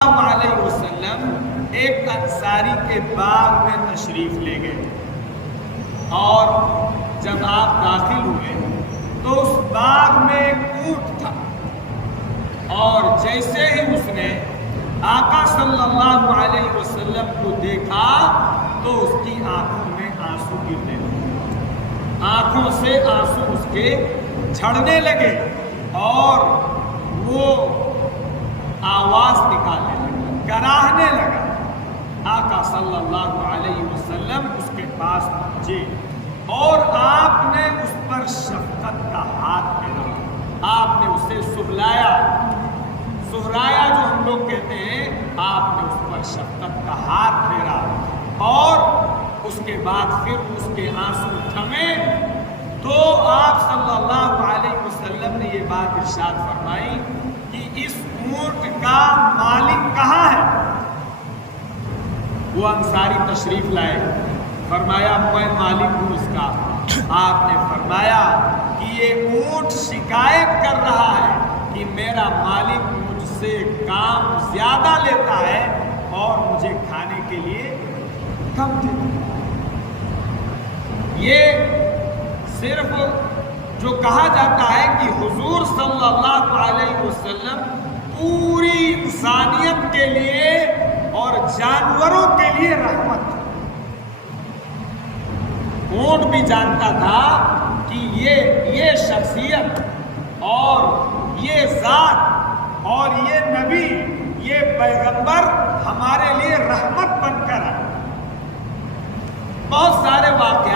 علیہ وسلم ایک انصاری کے باغ میں تشریف لے گئے اور جب آپ داخل ہوئے تو اس باغ میں ایک اونٹ تھا اور جیسے ہی اس نے آقا صلی اللہ علیہ وسلم کو دیکھا تو اس کی آنکھوں میں آنسو گرنے لگے، آنکھوں سے آنسو اس کے جھڑنے لگے اور وہ آواز نکالنے لگا، کراہنے لگا۔ آقا صلی اللہ علیہ وسلم اس کے پاس پہنچے اور آپ نے اس پر شفقت کا ہاتھ پھیرا، آپ نے اسے سہلایا جو ہم لوگ کہتے ہیں، آپ نے اس پر شفقت کا ہاتھ پھیرا اور اس کے بعد پھر اس کے آنسو تھمے تو آپ صلی اللہ علیہ وسلم نے یہ بات ارشاد فرمائی کہ اس اونٹ کا مالک کہاں ہے؟ وہ انصاری تشریف لائے، فرمایا میں مالک ہوں اس کا۔ آپ نے فرمایا کہ یہ اونٹ شکایت کر رہا ہے کہ میرا مالک مجھ سے کام زیادہ لیتا ہے اور مجھے کھانے کے لیے کم دیتا ہے۔ یہ صرف جو کہا جاتا ہے کہ حضور صلی اللہ علیہ وسلم پوری انسانیت کے لیے اور جانوروں کے لیے رحمت، اونٹ بھی جانتا تھا کہ یہ شخصیت اور یہ ذات اور یہ نبی، یہ پیغمبر ہمارے لیے رحمت بن کر آئے۔ بہت سارے واقعات